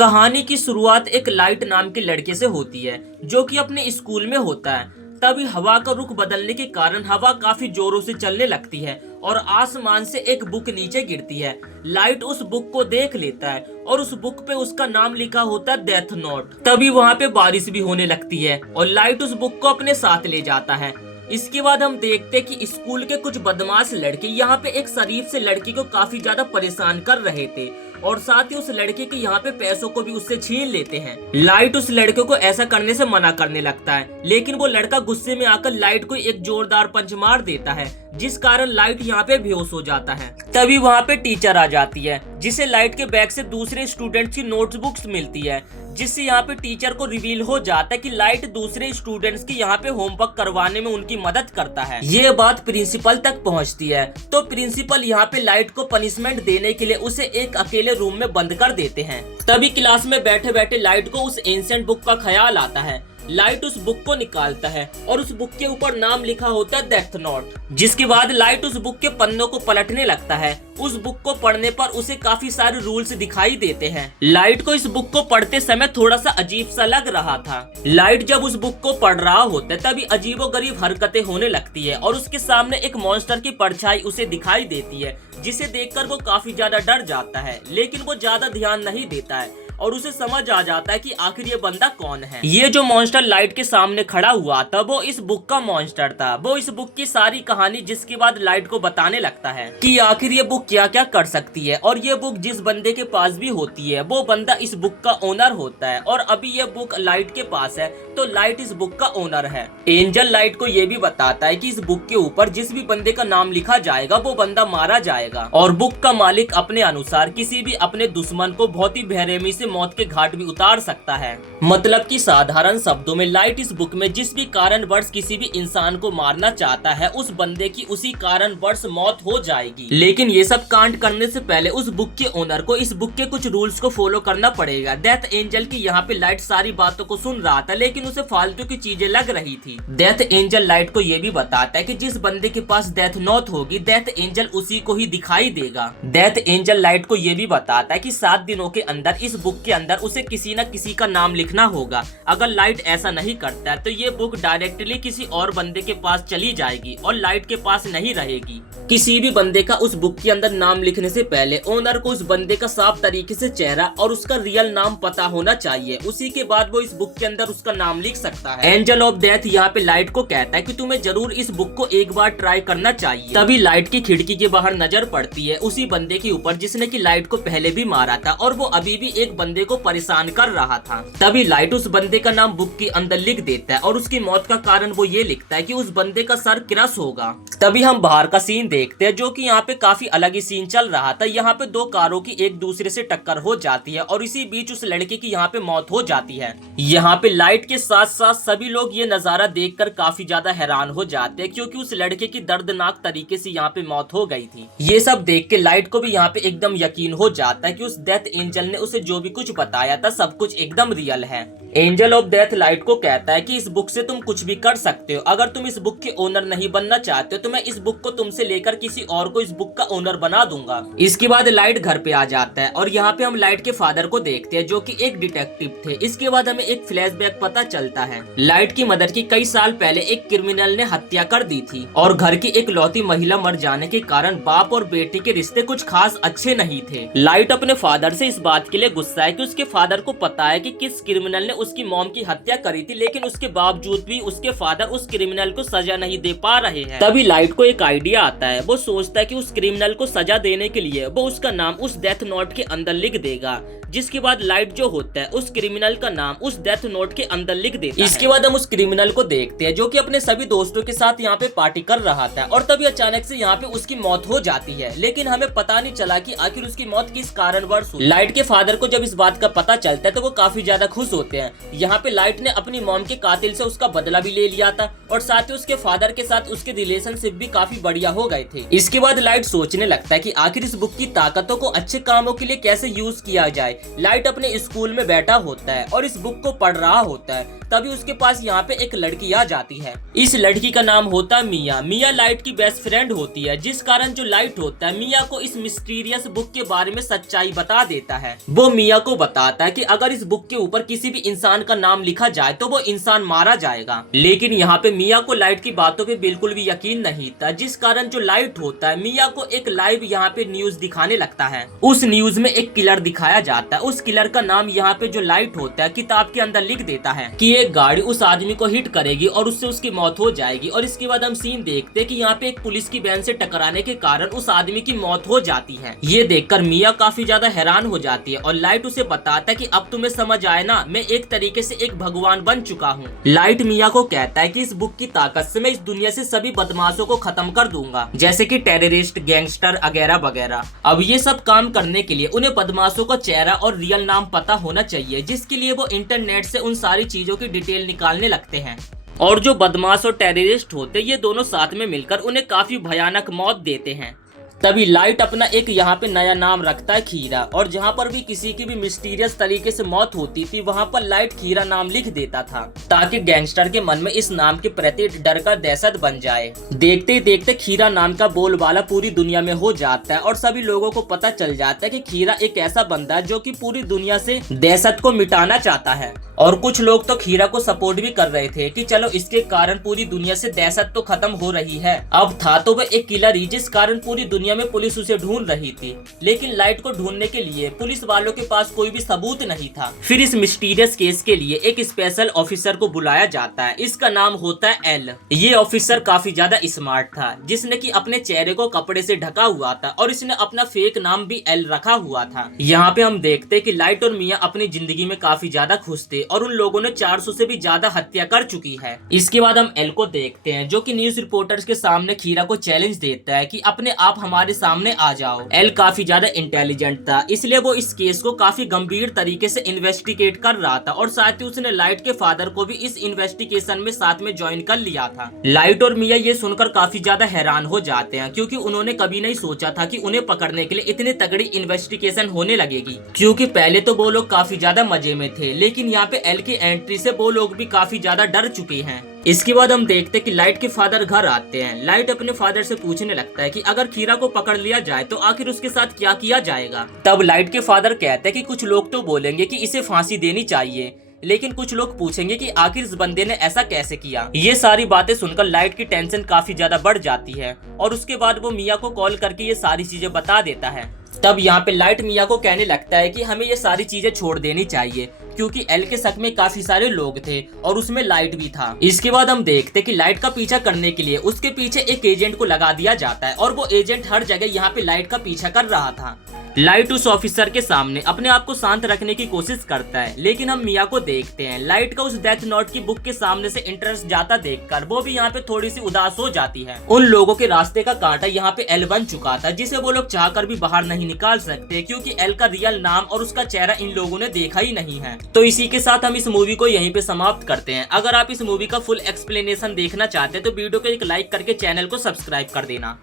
कहानी की शुरुआत एक लाइट नाम के लड़के से होती है जो कि अपने स्कूल में होता है। तभी हवा का रुख बदलने के कारण हवा काफी जोरों से चलने लगती है और आसमान से एक बुक नीचे गिरती है। लाइट उस बुक को देख लेता है और उस बुक पे उसका नाम लिखा होता है डेथ नोट। तभी वहाँ पे बारिश भी होने लगती है और लाइट उस बुक को अपने साथ ले जाता है। इसके बाद हम देखते हैं कि स्कूल के कुछ बदमाश लड़के यहाँ पे एक शरीफ से लड़की को काफी ज्यादा परेशान कर रहे थे और साथ ही उस लड़के के यहाँ पे पैसों को भी उससे छीन लेते हैं। लाइट उस लड़के को ऐसा करने से मना करने लगता है, लेकिन वो लड़का गुस्से में आकर लाइट को एक जोरदार पंच मार देता है, जिस कारण लाइट यहाँ पे बेहोश हो जाता है। तभी वहाँ पे टीचर आ जाती है, जिसे लाइट के बैग से दूसरे स्टूडेंट्स की नोटबुक्स मिलती है, जिससे यहाँ पे टीचर को रिवील हो जाता है कि लाइट दूसरे स्टूडेंट्स की यहाँ पे होमवर्क करवाने में उनकी मदद करता है। ये बात प्रिंसिपल तक पहुँचती है तो प्रिंसिपल यहाँ पे लाइट को पनिशमेंट देने के लिए उसे एक अकेले रूम में बंद कर देते हैं। तभी क्लास में बैठे बैठे लाइट को उस एंशिएंट बुक का ख्याल आता है। लाइट उस बुक को निकालता है और उस बुक के ऊपर नाम लिखा होता है डेथ नोट। जिसके बाद लाइट उस बुक के पन्नों को पलटने लगता है। उस बुक को पढ़ने पर उसे काफी सारे रूल्स दिखाई देते हैं। लाइट को इस बुक को पढ़ते समय थोड़ा सा अजीब सा लग रहा था। लाइट जब उस बुक को पढ़ रहा होता है तभी अजीबोगरीब हरकतें होने लगती है और उसके सामने एक मॉन्स्टर की परछाई उसे दिखाई देती है, जिसे देखकर वो काफी ज्यादा डर जाता है, लेकिन वो ज्यादा ध्यान नहीं देता है और उसे समझ आ जाता है कि आखिर ये बंदा कौन है। ये जो मॉन्स्टर लाइट के सामने खड़ा हुआ था वो इस बुक का मॉन्स्टर था। वो इस बुक की सारी कहानी जिसके बाद लाइट को बताने लगता है कि आखिर ये बुक क्या क्या कर सकती है और ये बुक जिस बंदे के पास भी होती है वो बंदा इस बुक का ओनर होता है और अभी ये बुक लाइट के पास है तो लाइट इस बुक का ओनर है। एंजल लाइट को ये भी बताता है कि इस बुक के ऊपर जिस भी बंदे का नाम लिखा जाएगा वो बंदा मारा जाएगा और बुक का मालिक अपने अनुसार किसी भी अपने दुश्मन को बहुत ही बेरहमी से मौत के घाट भी उतार सकता है। मतलब कि साधारण शब्दों में लाइट इस बुक में जिस भी कारणवश किसी भी इंसान को मारना चाहता है उस बंदे की उसी कारणवश मौत हो जाएगी। लेकिन ये सब कांड करने से पहले उस बुक के ओनर को इस बुक के कुछ रूल्स को फॉलो करना पड़ेगा। डेथ एंजल की यहाँ पे लाइट सारी बातों को सुन रहा था लेकिन उसे फालतू की चीजें लग रही थी। डेथ एंजल लाइट को ये भी बताता है कि जिस बंदे के पास डेथ नोट होगी डेथ एंजल उसी को ही दिखाई देगा। डेथ एंजल लाइट को ये भी बताता है कि 7 दिनों के अंदर इस बुक के अंदर उसे किसी न किसी का नाम लिखना होगा। अगर लाइट ऐसा नहीं करता है तो ये बुक डायरेक्टली किसी और बंदे के पास चली जाएगी और लाइट के पास नहीं रहेगी। किसी भी बंदे का उस बुक के अंदर नाम लिखने से पहले ओनर को उस बंदे का साफ तरीके से चेहरा और उसका रियल नाम पता होना चाहिए, उसी के बाद वो इस बुक के अंदर उसका नाम लिख सकता है। एंजल ऑफ डेथ यहाँ पे लाइट को कहता है कि तुम्हें जरूर इस बुक को एक बार ट्राई करना चाहिए। तभी लाइट की खिड़की के बाहर नजर पड़ती है उसी बंदे के ऊपर जिसने की लाइट को पहले भी मारा था और वो अभी भी एक बंदे को परेशान कर रहा था। तभी लाइट उस बंदे का नाम बुक के अंदर लिख देता है और उसकी मौत का कारण वो ये लिखता है कि उस बंदे का सर क्रश होगा। तभी हम बाहर का सीन देखते हैं जो कि यहाँ पे काफी अलग ही सीन चल रहा था। यहाँ पे 2 कारों की एक दूसरे से टक्कर हो जाती है और इसी बीच उस लड़के की यहाँ पे मौत हो जाती है। यहाँ पे लाइट के साथ साथ सभी लोग ये नजारा देखकर काफी ज्यादा हैरान हो जाते हैं क्योंकि उस लड़के की दर्दनाक तरीके से यहाँ पे मौत हो गई थी। ये सब देख के लाइट को भी यहाँ पे एकदम यकीन हो जाता है कि उस डेथ एंजल ने उसे जो भी कुछ बताया था सब कुछ एकदम रियल है। एंजल ऑफ डेथ लाइट को कहता है कि इस बुक से तुम कुछ भी कर सकते हो। अगर तुम इस बुक के ओनर नहीं बनना चाहते हो तो मैं इस बुक को तुमसे लेकर किसी और को इस बुक का ओनर बना दूंगा। इसके बाद लाइट घर पे आ जाता है और यहाँ पे हम लाइट के फादर को देखते हैं जो कि एक डिटेक्टिव थे। इसके बाद हमें एक फ्लैशबैक पता चलता है। लाइट की मदर की कई साल पहले एक क्रिमिनल ने हत्या कर दी थी और घर की एक लौती महिला मर जाने के कारण बाप और बेटे के रिश्ते कुछ खास अच्छे नहीं थे। लाइट अपने फादर से इस बात के लिए गुस्सा है कि उसके फादर को पता है कि किस क्रिमिनल ने उसकी मॉम की हत्या करी थी, लेकिन उसके बावजूद भी उसके फादर उस क्रिमिनल को सजा नहीं दे पा रहे हैं। तभी लाइट को एक आइडिया आता है। वो सोचता है कि उस क्रिमिनल को सजा देने के लिए वो उसका नाम उस डेथ नोट के अंदर लिख देगा। जिसके बाद लाइट जो होता है उस क्रिमिनल का नाम उस डेथ नोट के अंदर लिख देता है। इसके बाद हम उस क्रिमिनल को देखते हैं जो कि अपने सभी दोस्तों के साथ यहाँ पे पार्टी कर रहा था और तभी अचानक से यहाँ पे उसकी मौत हो जाती है, लेकिन हमें पता नहीं चला कि आखिर उसकी मौत किस कारणवश हुई। लाइट के फादर को जब इस बात का पता चलता है तो वो काफी ज्यादा खुश होते हैं। यहाँ पे लाइट ने अपनी मॉम के कातिल से उसका बदला भी ले लिया था और साथ ही उसके फादर के साथ उसके रिलेशनशिप भी काफी बढ़िया हो गए थे। इसके बाद लाइट सोचने लगता है कि आखिर इस बुक की ताकतों को अच्छे कामों के लिए कैसे यूज किया जाए। लाइट अपने स्कूल में बैठा होता है और इस बुक को पढ़ रहा होता है। तभी उसके पास यहाँ पे एक लड़की आ जाती है। इस लड़की का नाम होता है मिया। मिया लाइट की बेस्ट फ्रेंड होती है, जिस कारण जो लाइट होता है मिया को इस मिस्टीरियस बुक के बारे में सच्चाई बता देता है। वो मिया को बताता है कि अगर इस बुक के ऊपर किसी भी इंसान का नाम लिखा जाए तो वो इंसान मारा जाएगा। लेकिन यहाँ पे मिया को लाइट की बातों पे बिल्कुल भी यकीन नहीं था, जिस कारण जो लाइट होता है मिया को एक लाइव यहाँ पे न्यूज दिखाने लगता है। उस न्यूज में एक किलर दिखाया जाता है। उस किलर का नाम यहाँ पे जो लाइट होता है किताब के अंदर लिख देता है कि एक गाड़ी उस आदमी को हिट करेगी और उससे उसकी मौत हो जाएगी। और इसके बाद हम सीन देखते कि यहाँ पे एक पुलिस की वैन से टकराने के कारण उस आदमी की मौत हो जाती है। ये देखकर मिया काफी ज्यादा हैरान हो जाती है और लाइट उसे बताता है कि अब तुम्हें समझ आए ना, मैं एक तरीके से एक भगवान बन चुका हूँ। लाइट मिया को कहता है कि इस बुक की ताकत से मैं इस दुनिया से सभी बदमाशों को खत्म कर दूंगा, जैसे कि टेररिस्ट, गैंगस्टर वगैरह वगैरह। अब ये सब काम करने के लिए उन्हें बदमाशों का चेहरा और रियल नाम पता होना चाहिए, जिसके लिए वो इंटरनेट से उन सारी चीजों की डिटेल निकालने लगते हैं। और जो बदमाश और टेररिस्ट होते ये दोनों साथ में मिलकर उन्हें काफी भयानक मौत देते हैं। तभी लाइट अपना एक यहाँ पे नया नाम रखता है, खीरा। और जहाँ पर भी किसी की भी मिस्टीरियस तरीके से मौत होती थी वहाँ पर लाइट खीरा नाम लिख देता था, ताकि गैंगस्टर के मन में इस नाम के प्रति डर का दहशत बन जाए। देखते ही देखते खीरा नाम का बोलबाला पूरी दुनिया में हो जाता है और सभी लोगों को पता चल जाता है कि खीरा एक ऐसा बंदा है जो कि पूरी दुनिया से दहशत को मिटाना चाहता है। और कुछ लोग तो खीरा को सपोर्ट भी कर रहे थे कि चलो इसके कारण पूरी दुनिया से दहशत तो खत्म हो रही है। अब था तो वह एक किलर ही, जिस कारण पूरी दुनिया में पुलिस उसे ढूंढ रही थी। लेकिन लाइट को ढूंढने के लिए पुलिस वालों के पास कोई भी सबूत नहीं था। फिर इस मिस्टीरियस केस के लिए एक स्पेशल ऑफिसर को बुलाया जाता है। इसका नाम होता है एल। ये ऑफिसर काफी ज्यादा स्मार्ट था, जिसने कि अपने चेहरे को कपड़े से ढका हुआ था और इसने अपना फेक नाम भी एल रखा हुआ था। यहाँ पे हम देखते कि लाइट और मिया अपनी जिंदगी में काफी ज्यादा खुश थे और उन लोगों ने 400 से भी ज्यादा हत्या कर चुकी है। इसके बाद हम एल को देखते हैं, जो कि न्यूज रिपोर्टर्स के सामने खीरा को चैलेंज देता है कि अपने आप हमारे सामने आ जाओ। एल काफी ज्यादा इंटेलिजेंट था, इसलिए वो इस केस को काफी गंभीर तरीके से इन्वेस्टिगेट कर रहा था और साथ ही उसने लाइट के फादर को भी इस इन्वेस्टिगेशन में साथ में ज्वाइन कर लिया था। लाइट और मिया ये सुनकर काफी ज्यादा हैरान हो जाते हैं, क्योंकि उन्होंने कभी नहीं सोचा था कि उन्हें पकड़ने के लिए इतनी तगड़ी इन्वेस्टिगेशन होने लगेगी। क्योंकि पहले तो वो लोग काफी ज्यादा मजे में थे, लेकिन यहाँ पे एल की एंट्री से वो लोग भी काफी ज्यादा डर चुके हैं। इसके बाद हम देखते कि लाइट के फादर घर आते हैं। लाइट अपने फादर से पूछने लगता है कि अगर खीरा को पकड़ लिया जाए तो आखिर उसके साथ क्या किया जाएगा। तब लाइट के फादर कहते हैं कि कुछ लोग तो बोलेंगे कि इसे फांसी देनी चाहिए, लेकिन कुछ लोग पूछेंगे कि आखिर इस बंदे ने ऐसा कैसे किया। ये सारी बातें सुनकर लाइट की टेंशन काफी ज्यादा बढ़ जाती है और उसके बाद वो मिया को कॉल करके ये सारी चीजें बता देता है। तब यहाँ पे लाइट मिया को कहने लगता है कि हमें ये सारी चीजें छोड़ देनी चाहिए, क्योंकि एल के शक में काफी सारे लोग थे और उसमें लाइट भी था। इसके बाद हम देखते कि लाइट का पीछा करने के लिए उसके पीछे एक एजेंट को लगा दिया जाता है और वो एजेंट हर जगह यहाँ पे लाइट का पीछा कर रहा था। लाइट उस ऑफिसर के सामने अपने आप को शांत रखने की कोशिश करता है, लेकिन हम मिया को देखते हैं लाइट का उस डेथ नोट की बुक के सामने से इंटरेस्ट जाता देखकर वो भी यहाँ पे थोड़ी सी उदास हो जाती है। उन लोगों के रास्ते का कांटा यहाँ पे एल बन चुका था, जिसे वो लोग चाहकर भी बाहर नहीं निकाल सकते, क्योंकि एल का रियल नाम और उसका चेहरा इन लोगों ने देखा ही नहीं है। तो इसी के साथ हम इस मूवी को यहीं पे समाप्त करते हैं। अगर आप इस मूवी का फुल एक्सप्लेनेशन देखना चाहते हैं तो वीडियो को एक लाइक करके चैनल को सब्सक्राइब कर देना।